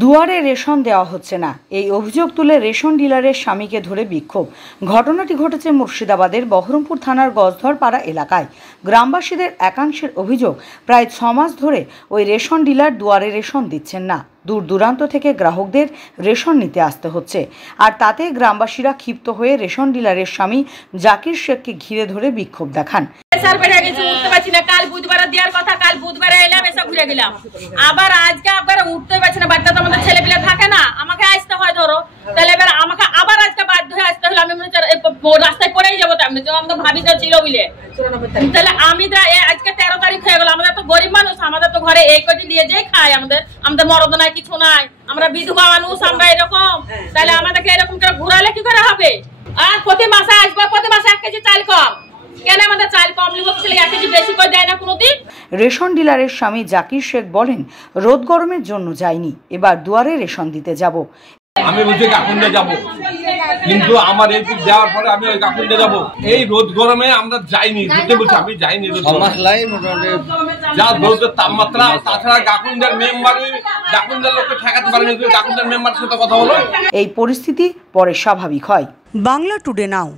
দুয়ারে রেশন দেওয়া হচ্ছে না, এই অভিযোগ তুলে রেশন ডিলারের স্বামীকে ধরে বিক্ষোভ। ঘটনাটি ঘটেছে মুর্শিদাবাদের বহরমপুর থানার গজধরপাড়া এলাকায়। গ্রামবাসীদের একাংশের অভিযোগ, প্রায় 6 মাস ধরে ওই রেশন ডিলার দুয়ারে রেশন দিচ্ছেন না। দূর দূরান্ত থেকে গ্রাহকদের রেশন নিতে আসতে হচ্ছে, আর তাতে গ্রামবাসীরা ক্ষিপ্ত হয়ে রেশন ডিলারের স্বামী জাকির শেখকে ঘিরে ধরে বিক্ষোভ দেখান। কাল বুধবার দেওয়ার কথা, কাল বুধবারে এলাম, এসে ঘুরে গেলাম। আবার আজকে আবার উঠতে পারছি না, বাড়িতে তো আমাদের ছেলে পিলে থাকে না, আমাকে আসতে হয়। ধরো তাহলে এবার আমাকে আবার আজকে বাধ্য হয়ে আসতে হলো। আমি রাস্তায় পড়েই যাবো, আমাদের ভাবি তো ছিল বুঝলে। তাহলে আমি আজকে 13 তারিখ হয়ে গেল, আমাদের তো গরিব মানুষ, আমাদের তো ঘরে এই কটি নিয়ে যেই খাই, আমাদের মরদ নাই, কিছু নাই, আমরা বিধবা মানুষ, আমরা এরকম। তাহলে আমাদেরকে এরকম করে ঘুরালে কি করে হবে? আর প্রতি মাসে আসবো, প্রতি মাসে 1 কেজি চাল কম, কেন আমাদের চাল কম নিব? 1 কেজি বেশি করে দেয় না কোনোদিন। রেশন ডিলারের স্বামী জাকির শেখ বলেন, রোদ গরমের জন্য যাইনি, এবার দুয়ারে রেশন দিতে যাব। আমি বুঝে কাকুন্ডে যাব, কিন্তু আমার এই দেওয়ার পরে আমি ওই কাকুন্ডে যাব। এই রোদ গরমে আমরা যাইনি, বুঝতে বলছি আমি যাইনি। যা রোদের তাপমাত্রা, তাছাড়া কাকুন্ডের মেম্বারই কাকুন্ডের লোককে ঠেকাতে পারেনি, কাকুন্ডের মেম্বার সাথে কথা হলো। এই পরিস্থিতি পরে স্বাভাবিক হয়। বাংলা টুডে নাও।